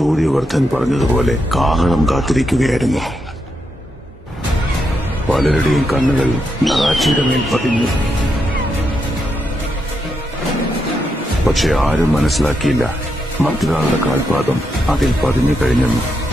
സൂര്യവർദ്ധൻ പറഞ്ഞതുപോലെ കാഹളം കാത്തിരിക്കുകയായിരുന്നു. പലരുടെയും കണ്ണുകൾ നറാച്ചിയുടെ മേൽ പതിഞ്ഞു. പക്ഷെ ആരും മനസ്സിലാക്കിയില്ല മറ്റൊരാളുടെ കാൽപാദം അതിൽ പതിഞ്ഞു കഴിഞ്ഞെന്ന്.